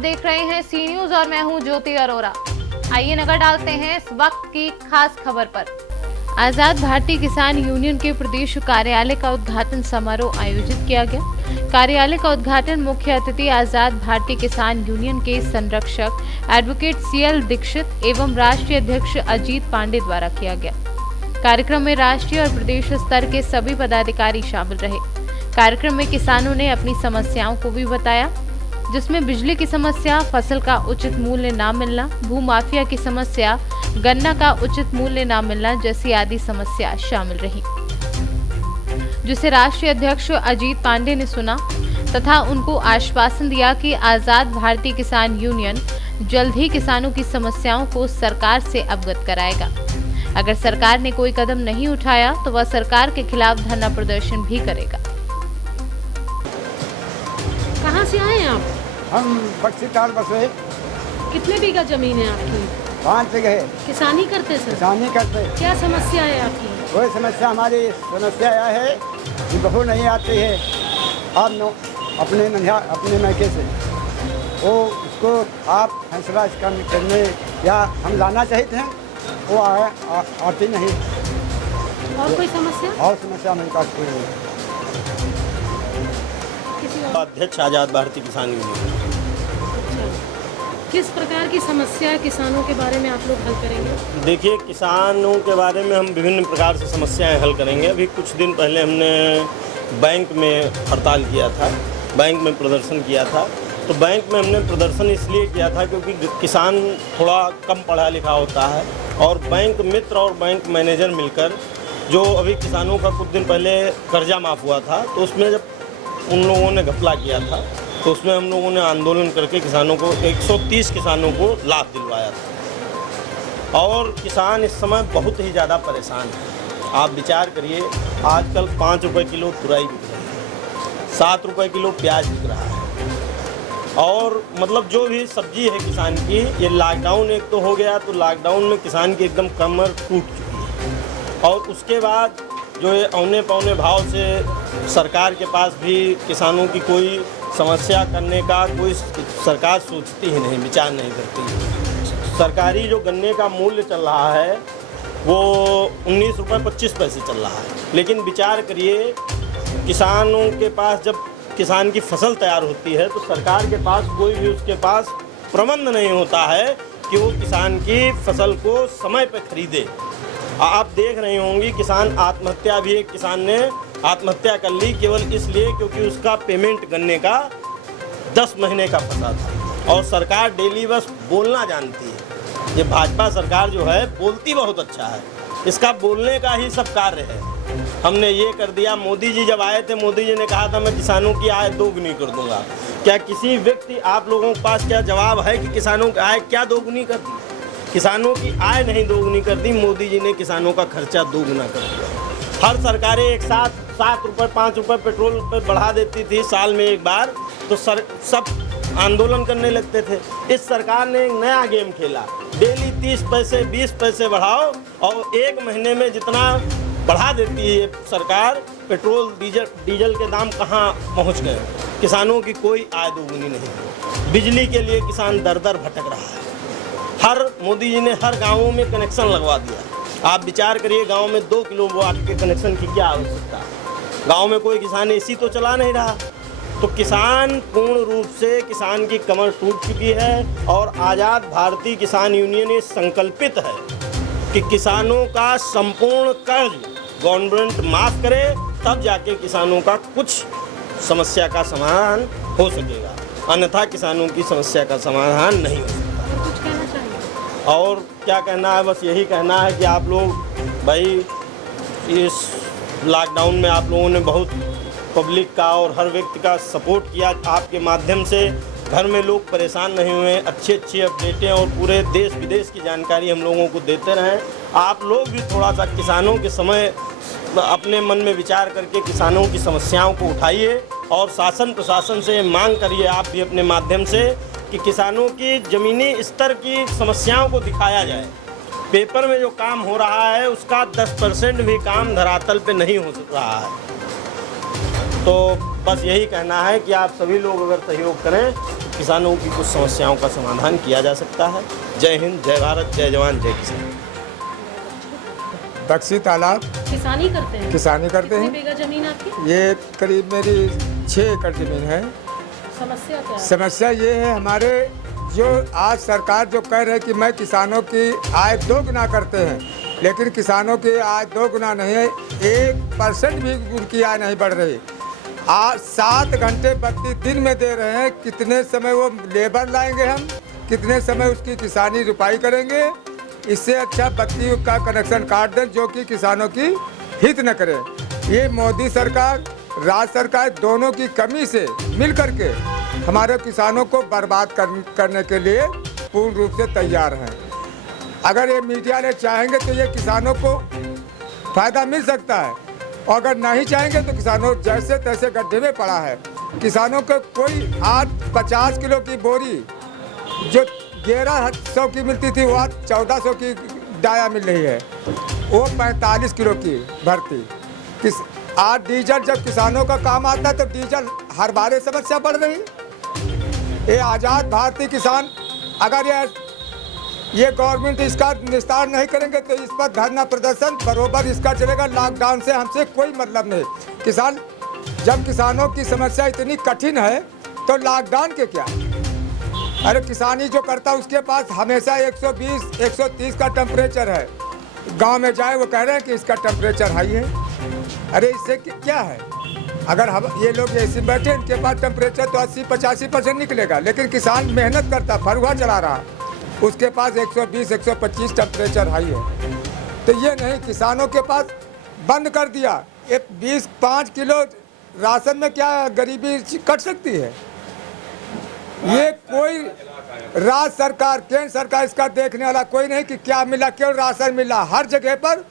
देख रहे हैं सी न्यूज और मैं हूं ज्योति अरोरा। आइए नजर डालते हैं इस वक्त की खास खबर पर। आजाद भारतीय किसान यूनियन के प्रदेश कार्यालय का उद्घाटन समारोह आयोजित किया गया। कार्यालय का उद्घाटन मुख्य अतिथि आजाद भारतीय किसान यूनियन के संरक्षक एडवोकेट CL दीक्षित एवं राष्ट्रीय अध्यक्ष अजीत पांडे द्वारा किया गया। कार्यक्रम में राष्ट्रीय और प्रदेश स्तर के सभी पदाधिकारी शामिल रहे। कार्यक्रम में किसानों ने अपनी समस्याओं को भी बताया, जिसमें बिजली की समस्या, फसल का उचित मूल्य न मिलना, भूमाफिया की समस्या, गन्ना का उचित मूल्य न मिलना जैसी आदि समस्या शामिल रही, जिसे राष्ट्रीय अध्यक्ष अजीत पांडे ने सुना तथा उनको आश्वासन दिया कि आजाद भारतीय किसान यूनियन जल्द ही किसानों की समस्याओं को सरकार से अवगत कराएगा। अगर सरकार ने कोई कदम नहीं उठाया तो वह सरकार के खिलाफ धरना प्रदर्शन भी करेगा। कहाँ से आए हैं आप? हम बक्सी ताल बसे। कितने बीघा जमीन है आपकी? 5 जगह है। किसानी करते सर? किसानी करते। क्या समस्या है आपकी? कोई समस्या, हमारी समस्या यह है कि बहू नहीं आती है अब अपने मैके से, वो उसको आप फैसला इसका करने या हम लाना चाहते हैं, वो आती नहीं। और कोई समस्या? और समस्या मेरे पास कोई नहीं। अध्यक्ष आजाद भारतीय किसान यूनियन। किस प्रकार की समस्या किसानों के बारे में आप लोग हल करेंगे? देखिए, किसानों के बारे में हम विभिन्न प्रकार से समस्याएं हल करेंगे। अभी कुछ दिन पहले हमने बैंक में हड़ताल किया था, बैंक में प्रदर्शन किया था। तो बैंक में हमने प्रदर्शन इसलिए किया था क्योंकि किसान थोड़ा कम पढ़ा लिखा होता है और बैंक मित्र और बैंक मैनेजर मिलकर जो अभी किसानों का कुछ दिन पहले कर्जा माफ़ हुआ था, तो उसमें जब उन लोगों ने घपला किया था तो उसमें हम लोगों ने आंदोलन करके किसानों को 130 किसानों को लाभ दिलवाया था। और किसान इस समय बहुत ही ज़्यादा परेशान है। आप विचार करिए, आजकल 5 रुपये किलो तुरई बिक रही है, 7 रुपये किलो प्याज बिक रहा है, और मतलब जो भी सब्जी है किसान की, ये लॉकडाउन एक तो हो गया, तो लॉकडाउन में किसान की एकदम कमर टूट चुकी है। और उसके बाद जो ये औने पौने भाव से सरकार के पास भी किसानों की कोई समस्या करने का कोई सरकार सोचती ही नहीं, विचार नहीं करती। सरकारी जो गन्ने का मूल्य चल रहा है वो 19 रुपये 25 पैसे चल रहा है, लेकिन विचार करिए, किसानों के पास जब किसान की फसल तैयार होती है तो सरकार के पास कोई भी उसके पास प्रबंध नहीं होता है कि वो किसान की फसल को समय पर खरीदे। आप देख रहे होंगे, किसान आत्महत्या भी, एक किसान ने आत्महत्या कर ली केवल इसलिए क्योंकि उसका पेमेंट गन्ने का 10 महीने का फंसा था। और सरकार डेली बस बोलना जानती है। ये भाजपा सरकार जो है बोलती बहुत अच्छा है, इसका बोलने का ही सब कार्य है। हमने ये कर दिया। मोदी जी जब आए थे, मोदी जी ने कहा था मैं किसानों की आय दोगुनी कर दूंगा। क्या किसी व्यक्ति, आप लोगों के पास क्या जवाब है कि किसानों की आय क्या दोगुनी कर दी? किसानों की आय नहीं दोगुनी कर दी, मोदी जी ने किसानों का खर्चा दोगुना कर दिया। हर सरकारें एक साथ 7 रुपये 5 रुपये पेट्रोल पर बढ़ा देती थी साल में एक बार, तो सब आंदोलन करने लगते थे। इस सरकार ने एक नया गेम खेला, डेली 30 पैसे 20 पैसे बढ़ाओ, और 1 महीने में जितना बढ़ा देती है सरकार, पेट्रोल डीजल के दाम कहाँ पहुँच गए। किसानों की कोई आय दोगुनी नहीं। बिजली के लिए किसान दर दर भटक रहा है। मोदी जी ने हर गाँवों में कनेक्शन लगवा दिया। आप विचार करिए, गांव में 2 किलोवाट के कनेक्शन की क्या आवश्यकता है? गांव में कोई किसान एसी तो चला नहीं रहा। तो किसान पूर्ण रूप से, किसान की कमर टूट चुकी है। और आज़ाद भारतीय किसान यूनियन ये संकल्पित है कि किसानों का संपूर्ण कर्ज गवर्नमेंट माफ़ करे, तब जाके किसानों का कुछ समस्या का समाधान हो सकेगा, अन्यथा किसानों की समस्या का समाधान नहीं हो सकता। और क्या कहना है, बस यही कहना है कि आप लोग भाई, इस लॉकडाउन में आप लोगों ने बहुत पब्लिक का और हर व्यक्ति का सपोर्ट किया। आपके माध्यम से घर में लोग परेशान नहीं हुए। अच्छी अच्छी अपडेटें और पूरे देश विदेश की जानकारी हम लोगों को देते रहें। आप लोग भी थोड़ा सा किसानों के समय अपने मन में विचार करके किसानों की समस्याओं को उठाइए और शासन प्रशासन से मांग करिए, आप भी अपने माध्यम से, कि किसानों की ज़मीनी स्तर की समस्याओं को दिखाया जाए। पेपर में जो काम हो रहा है उसका 10% भी काम धरातल पे नहीं हो रहा है। तो बस यही कहना है कि आप सभी लोग अगर सहयोग करें किसानों की कुछ समस्याओं का समाधान किया जा सकता है। जय हिंद, जय भारत, जय जवान, जय किसान। बक्सी तालाब किसानी करते हैं? किसानी करते कितनी हैं। बीघा जमीन आपकी? ये करीब मेरी 6 एकड़ जमीन है। समस्या क्या है? समस्या ये है, हमारे जो आज सरकार जो कह रहे है कि मैं किसानों की आय 2 गुना करते हैं, लेकिन किसानों की आय 2 गुना नहीं है, 1% भी उनकी आय नहीं बढ़ रही। आज 7 घंटे बत्ती दिन में दे रहे हैं, कितने समय वो लेबर लाएंगे हम, कितने समय उसकी किसानी रुपाई करेंगे। इससे अच्छा बत्ती का कनेक्शन काट दें जो कि किसानों की हित न करे। ये मोदी सरकार, राज्य सरकार दोनों की कमी से मिल करके हमारे किसानों को बर्बाद करने के लिए पूर्ण रूप से तैयार हैं। अगर ये मीडिया ने चाहेंगे तो ये किसानों को फायदा मिल सकता है, और अगर नहीं चाहेंगे तो किसानों जैसे तैसे गड्ढे में पड़ा है। किसानों को कोई आज 50 किलो की बोरी जो 1100 की मिलती थी वो आज 1400 की डाया मिल रही है, वो 45 किलो की भर्ती। आज डीजल जब किसानों का काम आता है तो डीजल हर बार समस्या बढ़ रही है। ये आज़ाद भारतीय किसान, अगर ये गवर्नमेंट इसका निस्तार नहीं करेंगे तो इस पर धरना प्रदर्शन बरोबर इसका चलेगा। लॉकडाउन से हमसे कोई मतलब नहीं। किसान, जब किसानों की समस्या इतनी कठिन है तो लॉकडाउन के क्या। अरे किसानी जो करता है उसके पास हमेशा 120 130 का टेम्परेचर है। गांव में जाए वो कह रहे हैं कि इसका टेम्परेचर हाई है। अरे इससे क्या है, अगर हम ये लोग ऐसे बैठे इनके पास टेम्परेचर तो 80-85% निकलेगा, लेकिन किसान मेहनत करता, फरुहा चला रहा, उसके पास 120-125 टेम्परेचर हाई है। तो ये नहीं, किसानों के पास बंद कर दिया। 5 किलो राशन में क्या गरीबी कट सकती है। ये कोई राज्य सरकार, केंद्र सरकार इसका देखने वाला कोई नहीं कि क्या मिला, क्यों राशन मिला। हर जगह पर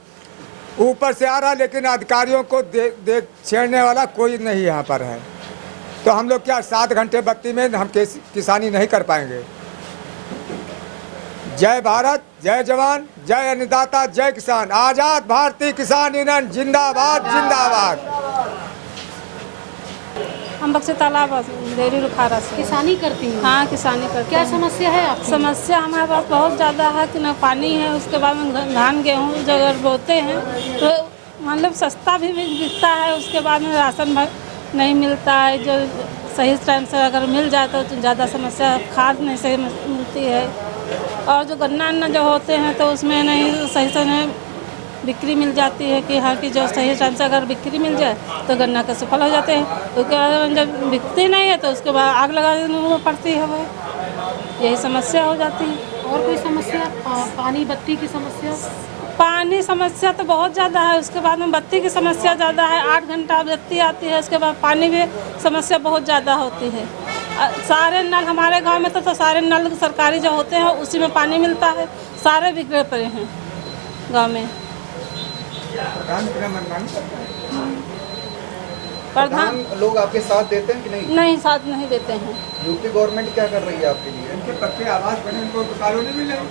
ऊपर से आ रहा, लेकिन अधिकारियों को देख छेड़ने वाला कोई नहीं यहाँ पर है। तो हम लोग क्या 7 घंटे बत्ती में हम किसानी नहीं कर पाएंगे। जय भारत, जय जवान, जय अन्नदाता, जय किसान। आज़ाद भारतीय किसान यूनियन जिंदाबाद जिंदाबाद। हम बक्सी तालाब देरी रुखारा से किसानी करती हैं? हाँ, किसानी करते क्या हैं। समस्या है आपकी? समस्या हमारे पास बहुत ज़्यादा है कि न पानी है, उसके बाद में धान गेहूँ जो अगर बोते हैं तो मतलब सस्ता भी बिकता है, उसके बाद में राशन नहीं मिलता है जो सही टाइम से अगर मिल जाए तो ज़्यादा समस्या। खाद नहीं सही मिलती है, और जो गन्ना जो होते हैं तो उसमें नहीं सही से नहीं बिक्री मिल जाती है कि हाँ कि जो सही टाइम से अगर बिक्री मिल जाए तो गन्ना के सफल हो जाते हैं। उसके बाद जब बिकती नहीं है तो उसके बाद आग लगा देनी पड़ती है, वो यही समस्या हो जाती है। और कोई समस्या? पानी बत्ती की समस्या? पानी समस्या तो बहुत ज़्यादा है, उसके बाद में बत्ती की समस्या ज़्यादा है। 8 घंटा बत्ती आती है, उसके बाद पानी भी समस्या बहुत ज़्यादा होती है। सारे नल हमारे गांव में तो सारे नल सरकारी जो होते हैं उसी में पानी मिलता है, सारे बिगड़े पड़े हैं गांव में। प्रधान लोग आपके साथ देते हैं कि नहीं? नहीं, साथ नहीं देते हैं। यूपी गवर्नमेंट क्या कर रही है आपके लिए? इनके पक्के आवास बने, इनको कॉलोनी मिल रही।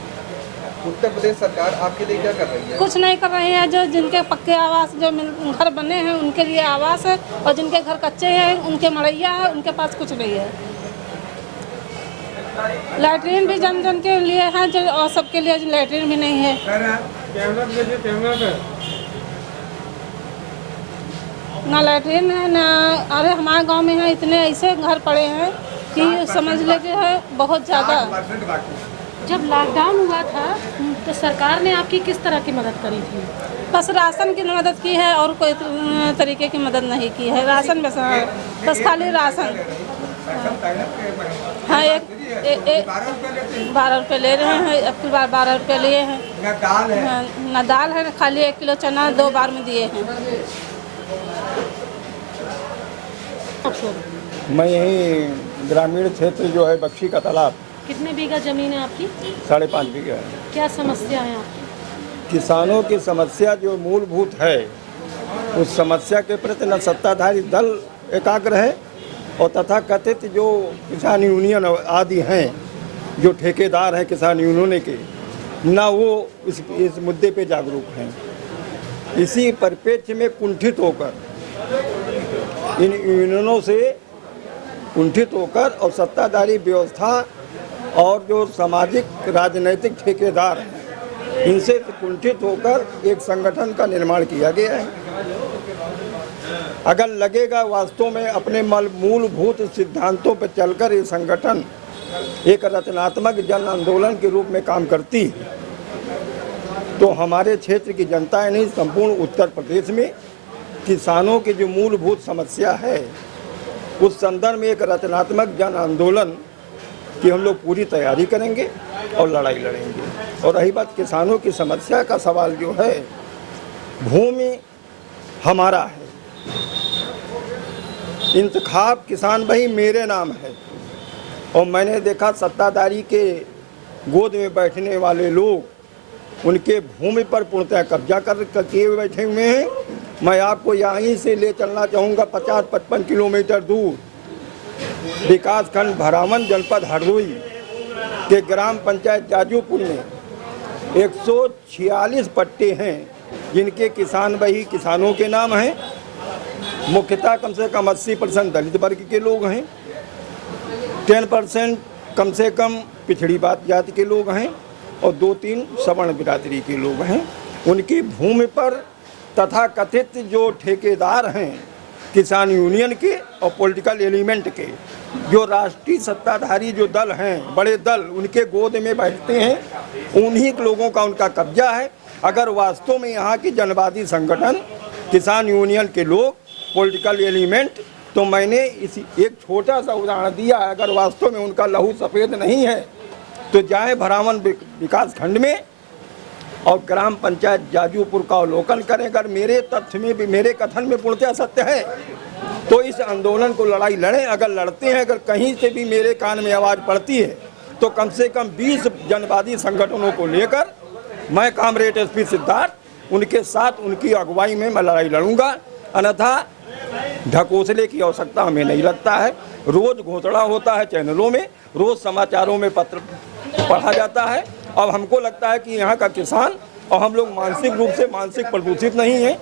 उत्तर प्रदेश सरकार आपके लिए क्या कर रही है? कुछ नहीं कर रही है। जो जिनके पक्के आवास जो घर बने हैं उनके लिए आवास है, और जिनके घर कच्चे हैं उनके मड़ैया है, उनके पास कुछ नहीं है। लैट्रीन भी जन जन के लिए है जो, और सबके लिए लैट्रीन भी नहीं है। ना लैट्रीन है ना। अरे हमारे गांव में है इतने ऐसे घर पड़े हैं कि समझ ले कि है बहुत ज़्यादा। जब लॉकडाउन हुआ था तो सरकार ने आपकी किस तरह की मदद करी थी? बस राशन की मदद की है, और कोई तरीके की मदद नहीं की है। राशन बस खाली राशन। हाँ, 12 रुपये ले रहे हैं, अब की बार 12 रुपये लिए हैं। ना दाल है, खाली 1 किलो चना 2 बार में दिए हैं। मैं यही ग्रामीण क्षेत्र जो है बक्सी का तालाब, कितने बीघा जमीन है आपकी? 5.5 बीघा है। क्या समस्या है आपकी? किसानों की समस्या जो मूलभूत है, उस समस्या के प्रति न सत्ताधारी दल एकाग्र है, और तथा कथित जो किसान यूनियन आदि हैं, जो ठेकेदार हैं किसान यूनियनों के, ना वो इस मुद्दे पे जागरूक हैं। इसी परिप्रेक्ष्य में कुंठित होकर इन यूनियनों से कुंठित होकर और सत्ताधारी व्यवस्था और जो सामाजिक राजनीतिक ठेकेदार हैं इनसे कुंठित होकर एक संगठन का निर्माण किया गया है। अगर लगेगा वास्तव में अपने मूलभूत सिद्धांतों पर चलकर ये संगठन एक रचनात्मक जन आंदोलन के रूप में काम करती है तो हमारे क्षेत्र की जनता नहीं संपूर्ण उत्तर प्रदेश में किसानों की जो मूलभूत समस्या है उस संदर्भ में एक रचनात्मक जन आंदोलन की हम लोग पूरी तैयारी करेंगे और लड़ाई लड़ेंगे। और रही बात किसानों की समस्या का सवाल जो है, भूमि हमारा है, इंतखाब किसान भाई मेरे नाम है और मैंने देखा सत्ताधारी के गोद में बैठने वाले लोग उनके भूमि पर पूर्णतः कब्जा कर किए बैठे हुए हैं। मैं आपको यहीं से ले चलना चाहूँगा 50-55 किलोमीटर दूर विकासखंड भरावन जनपद हरदोई के ग्राम पंचायत जाजूपुर में 146 पट्टे हैं जिनके किसान भाई किसानों के नाम हैं। मुख्यतः कम से कम 80% दलित वर्ग के लोग हैं, 10% कम से कम पिछड़ी जाति के लोग हैं और 2-3 सवर्ण बिरादरी के लोग हैं। उनकी भूमि पर तथा कथित जो ठेकेदार हैं किसान यूनियन के और पॉलिटिकल एलिमेंट के, जो राष्ट्रीय सत्ताधारी जो दल हैं, बड़े दल उनके गोद में बैठते हैं, उन्हीं लोगों का उनका कब्जा है। अगर वास्तव में यहाँ की जनवादी संगठन किसान यूनियन के लोग पॉलिटिकल एलिमेंट, तो मैंने इसी एक छोटा सा उदाहरण दिया, अगर वास्तव में उनका लहू सफ़ेद नहीं है तो जाए भरावन विकास खंड में और ग्राम पंचायत जाजूपुर का अवलोकन करें। अगर मेरे तथ्य में भी, मेरे कथन में पूर्णतः सत्य है तो इस आंदोलन को लड़ाई लड़ें। अगर लड़ते हैं, अगर कहीं से भी मेरे कान में आवाज़ पड़ती है तो कम से कम 20 जनवादी संगठनों को लेकर मैं कामरेड एसपी सिद्धार्थ उनके साथ उनकी अगुवाई में मैं लड़ाई लड़ूंगा। अन्यथा ढकोसले की आवश्यकता हमें नहीं लगता है। रोज़ घोषणा होता है चैनलों में, रोज़ समाचारों में पत्र पढ़ा जाता है। अब हमको लगता है कि यहाँ का किसान और हम लोग मानसिक रूप से मानसिक प्रदूषित नहीं हैं।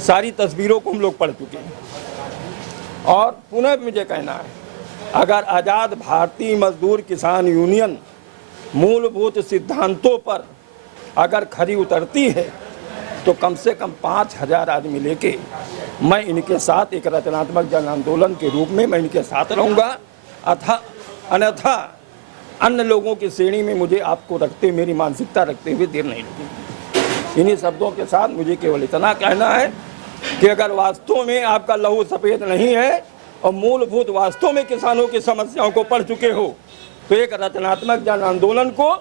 सारी तस्वीरों को हम लोग पढ़ चुके हैं। और पुनः मुझे कहना है, अगर आज़ाद भारतीय मजदूर किसान यूनियन मूलभूत सिद्धांतों पर अगर खरी उतरती है तो कम से कम 5000 आदमी लेके मैं इनके साथ एक रचनात्मक जन आंदोलन के रूप में मैं इनके साथ रहूँगा। अन्यथा अन्य लोगों की श्रेणी में मुझे आपको रखते, मेरी मानसिकता रखते हुए देर नहीं लगेगी। इन्हीं शब्दों के साथ मुझे केवल इतना कहना है कि अगर वास्तव में आपका लहू सफ़ेद नहीं है और मूलभूत वास्तव में किसानों की समस्याओं को पढ़ चुके हो तो एक रचनात्मक जन आंदोलन को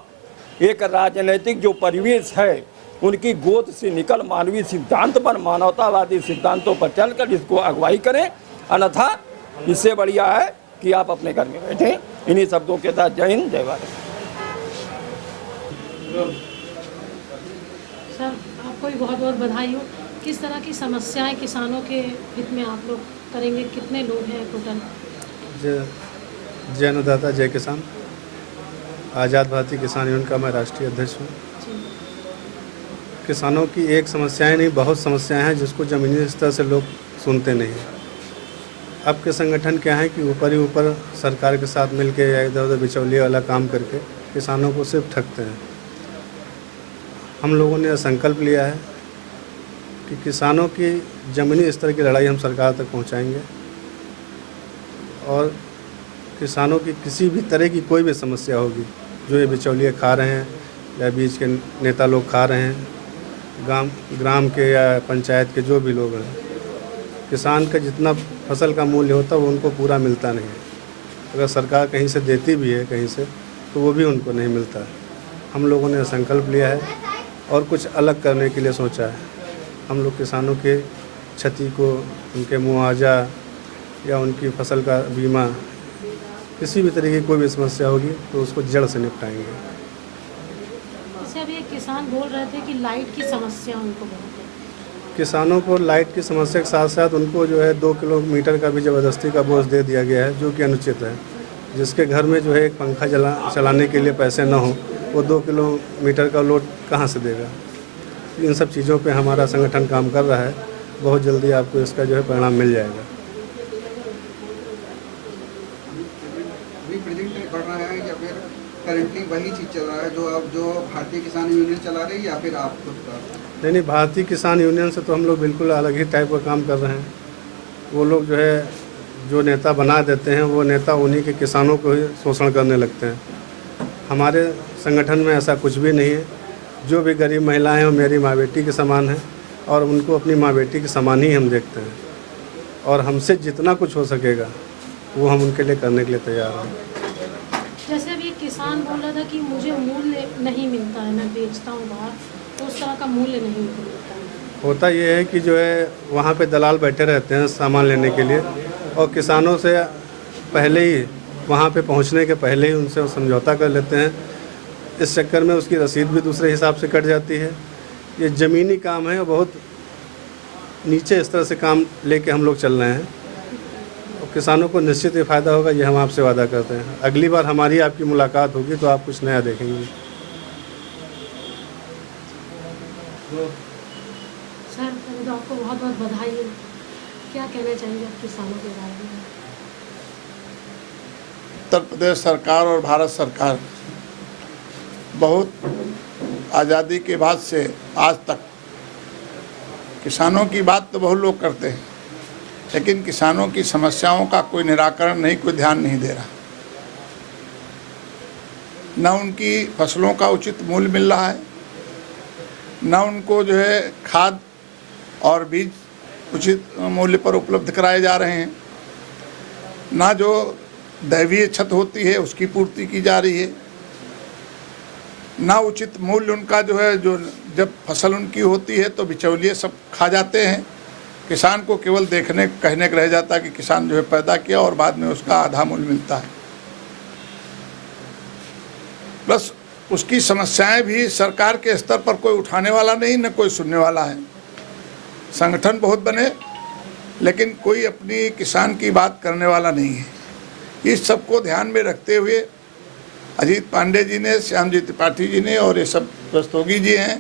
एक राजनीतिक जो परिवेश है उनकी गोद से निकल मानवीय सिद्धांत पर, मानवतावादी सिद्धांतों पर चलकर इसको अगुवाई करें। अन्यथा इससे बढ़िया है कि आप अपने घर में बैठें। इन्हीं शब्दों के साथ जय हिंद, जय भारत। सर, आपको भी बहुत बहुत बधाई हो। किस तरह की समस्याएं किसानों के हित में आप लोग करेंगे? कितने लोग हैं टोटल? जय अन्नदाता जय किसान, आज़ाद भारतीय किसान यूनियन का मैं राष्ट्रीय अध्यक्ष हूँ। किसानों की एक समस्याएं नहीं, बहुत समस्याएं हैं जिसको ज़मीनी स्तर से लोग सुनते नहीं हैं। अब के संगठन क्या है कि ऊपर ही ऊपर सरकार के साथ मिलके या इधर उधर बिचौलिए वाला काम करके किसानों को सिर्फ ठगते हैं। हम लोगों ने संकल्प लिया है कि किसानों की ज़मीनी स्तर की लड़ाई हम सरकार तक पहुंचाएंगे और किसानों की किसी भी तरह की कोई भी समस्या होगी जो ये बिचौलिए खा रहे हैं या बीच के नेता लोग खा रहे हैं, ग्राम के या पंचायत के जो भी लोग हैं, किसान का जितना फसल का मूल्य होता है वो उनको पूरा मिलता नहीं है। अगर सरकार कहीं से देती भी है कहीं से तो वो भी उनको नहीं मिलता है। हम लोगों ने संकल्प लिया है और कुछ अलग करने के लिए सोचा है। हम लोग किसानों के क्षति को, उनके मुआवजा या उनकी फसल का बीमा, किसी भी तरीके की कोई भी समस्या होगी तो उसको जड़ से निपटाएंगे। जैसे अभी एक किसान बोल रहे थे कि लाइट की समस्या उनको बहुत है। किसानों को लाइट की समस्या के साथ साथ उनको जो है 2 किलोमीटर का भी ज़बरदस्ती का बोझ दे दिया गया है जो कि अनुचित है। जिसके घर में जो है एक पंखा चलाने के लिए पैसे न हो वो 2 किलोमीटर का लोड कहाँ से देगा। इन सब चीज़ों पे हमारा संगठन काम कर रहा है। बहुत जल्दी आपको इसका जो है परिणाम मिल जाएगा। करंटली वही चीज़ चल रहा है जो भारतीय किसान यूनियन चला रही है या फिर आप खुद का? नहीं, भारतीय किसान यूनियन से तो हम लोग बिल्कुल अलग ही टाइप का काम कर रहे हैं। वो लोग जो है जो नेता बना देते हैं वो नेता उन्हीं के किसानों को ही शोषण करने लगते हैं। हमारे संगठन में ऐसा कुछ भी नहीं है। जो भी गरीब महिलाएं हैं वो मेरी माँ बेटी के समान हैं और उनको अपनी माँ बेटी के समान ही हम देखते हैं और हमसे जितना कुछ हो सकेगा वो हम उनके लिए करने के लिए तैयार हैं। जैसे अभी एक किसान बोल रहा था कि मुझे मूल्य नहीं मिलता है, मैं बेचता हूँ बाहर तो उस तरह का मूल्य नहीं मिलता है। होता ये है कि जो है वहाँ पे दलाल बैठे रहते हैं सामान लेने के लिए और किसानों से पहले ही वहाँ पे पहुँचने के पहले ही उनसे समझौता कर लेते हैं। इस चक्कर में उसकी रसीद भी दूसरे हिसाब से कट जाती है। ये ज़मीनी काम है, बहुत नीचे स्तर से काम लेके हम लोग चल रहे हैं और किसानों को निश्चित ही फ़ायदा होगा, ये हम आपसे वादा करते हैं। अगली बार हमारी आपकी मुलाकात होगी तो आप कुछ नया देखेंगे। सर पहले तो आपको बहुत बहुत बधाई है। क्या कहना चाहेंगे आप किसानों के बारे में? उत्तर प्रदेश सरकार और भारत सरकार बहुत आज़ादी के बाद से आज तक किसानों की बात तो बहुत लोग करते हैं, लेकिन किसानों की समस्याओं का कोई निराकरण नहीं, कोई ध्यान नहीं दे रहा। न उनकी फसलों का उचित मूल्य मिल रहा है, न उनको जो है खाद और बीज उचित मूल्य पर उपलब्ध कराए जा रहे हैं, न जो दैवीय क्षत होती है उसकी पूर्ति की जा रही है, ना उचित मूल्य उनका जो है, जो जब फसल उनकी होती है तो बिचौलिए सब खा जाते हैं। किसान को केवल देखने कहने का रह जाता है कि किसान जो है पैदा किया और बाद में उसका आधा मूल्य मिलता है। प्लस उसकी समस्याएं भी सरकार के स्तर पर कोई उठाने वाला नहीं, न कोई सुनने वाला है। संगठन बहुत बने लेकिन कोई अपनी किसान की बात करने वाला नहीं है। इस सब को ध्यान में रखते हुए अजीत पांडे जी ने, श्यामजी त्रिपाठी जी ने और ये सब रस्तोगी जी हैं,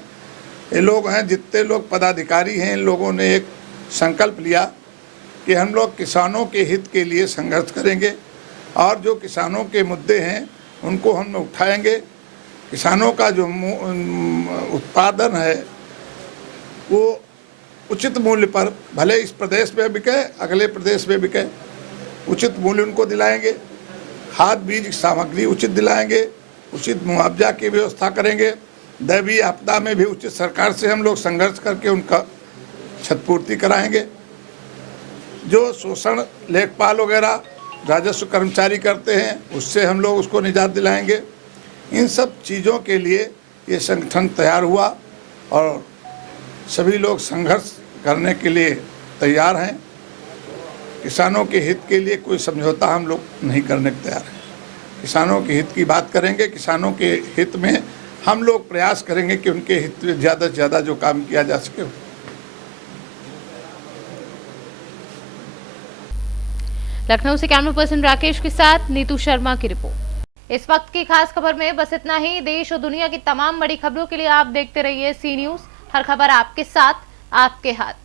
ये लोग हैं, जितने लोग पदाधिकारी हैं, इन लोगों ने एक संकल्प लिया कि हम लोग किसानों के हित के लिए संघर्ष करेंगे और जो किसानों के मुद्दे हैं उनको हम उठाएंगे। किसानों का जो उत्पादन है वो उचित मूल्य पर, भले इस प्रदेश में बिके अगले प्रदेश में बिके, उचित मूल्य उनको दिलाएंगे। खाद बीज सामग्री उचित दिलाएंगे, उचित मुआवजा की व्यवस्था करेंगे। दैवीय आपदा में भी उचित सरकार से हम लोग संघर्ष करके उनका क्षतिपूर्ति कराएंगे। जो शोषण लेखपाल वगैरह राजस्व कर्मचारी करते हैं उससे हम लोग उसको निजात दिलाएंगे। इन सब चीज़ों के लिए ये संगठन तैयार हुआ और सभी लोग संघर्ष करने के लिए तैयार हैं। किसानों के हित के लिए कोई समझौता हम लोग नहीं करने को तैयार हैं। किसानों के हित की बात करेंगे, किसानों के हित में हम लोग प्रयास करेंगे कि उनके हित में ज़्यादा से ज़्यादा जो काम किया जा सके। लखनऊ से कैमरा पर्सन राकेश के साथ नीतू शर्मा की रिपोर्ट। इस वक्त की खास खबर में बस इतना ही। देश और दुनिया की तमाम बड़ी खबरों के लिए आप देखते रहिए सी न्यूज़। हर खबर आपके साथ, आपके हाथ।